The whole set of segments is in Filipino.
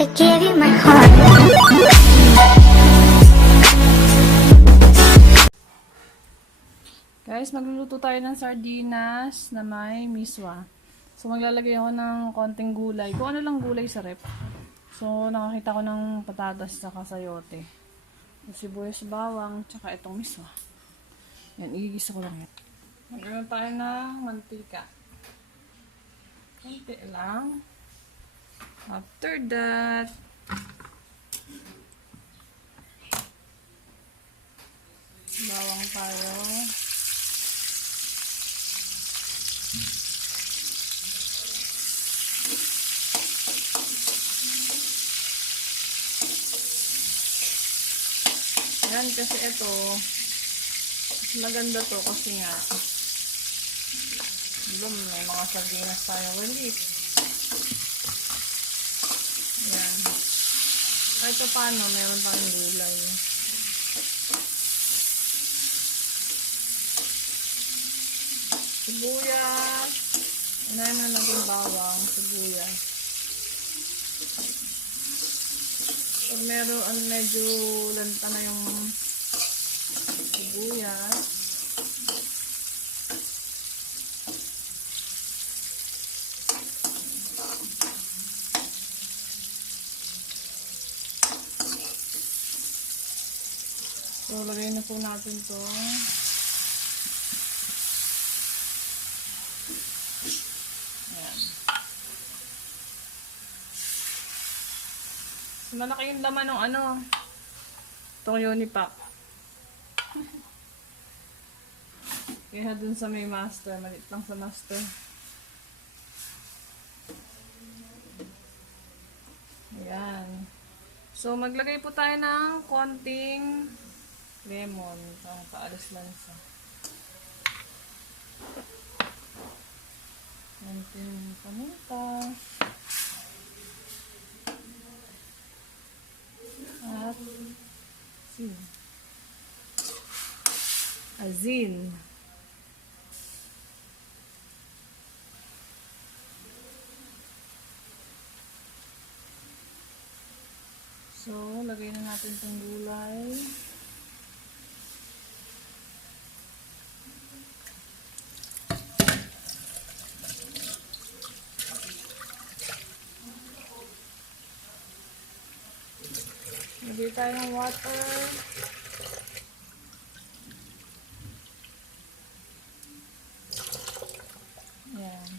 I gave you my heart. Guys, magluluto tayo ng sardinas na may miswa. So, maglalagay ako ng konting gulay. Kung ano lang gulay sa rep. So, nakakita ko ng patatas at sayote. Sibuyas, bawang, tsaka itong miswa. Yan, igigisa ko lang yan. Maglalagay tayo ng mantika. Konti lang. After that, bawang tayo. Yan, kasi ito, maganda to kasi nga, diba, may mga sardinas tayo ulit. Yan. Kahit pa paano, meron tayong gulay. Sibuyas. Unahin na natin bawang, sibuyas. Pag meron, medyo lanta na yung sibuyas. So, lagay na po natin to. Ayan. Malaki yung laman ng itong unipack. Kaya dun sa may master, malit lang sa master. Ayan. So, maglagay po tayo ng konting lemon. Itong paalis-lansa. Konting paminta. At azin. So, lagay na natin itong gulay. Lagay tayo ng water. Ayan.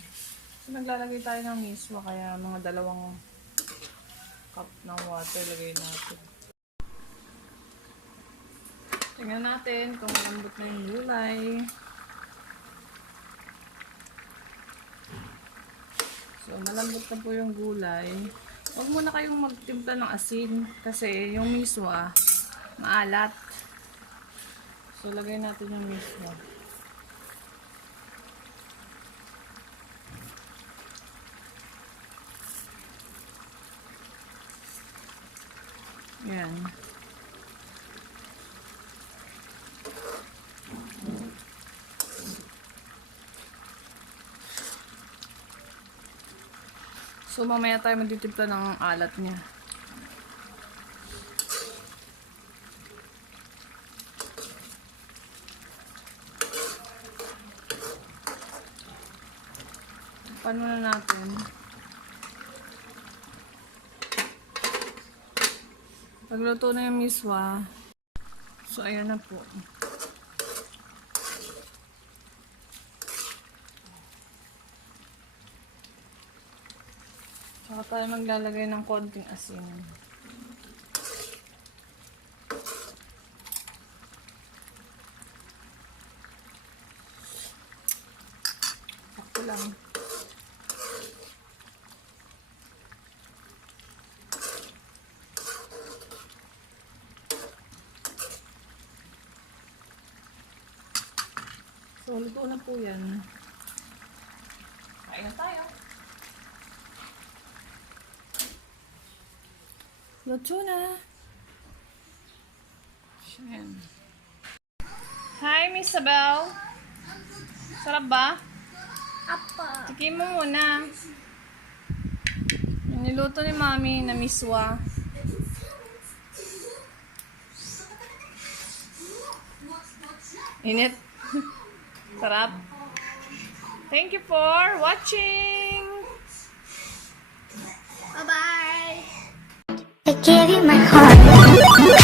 So, naglalagay tayo ng miswa, kaya mga 2 cup ng water lagay natin. Tingnan natin kung malambot na yung gulay. So, malambot na po yung gulay. Huwag muna kayong magtimpla ng asin kasi yung miswa maalat. So, lagay natin yung miswa. Ayan. So, mamaya tayo magtitimpla ng alat niya. Paano na natin? Pagluto na yung miswa. So, ayan na po. Saka tayo maglalagay ng konting asin. Sakto lang. So, luto na po yan. Kain na tayo. Luto na. Ayan. Hi, Miss YsabeL. Sarap ba? Apa. Tikim mo muna. Niluto ni Mami na miswa. Init. Sarap. Thank you for watching. Bye-bye. I give you my heart.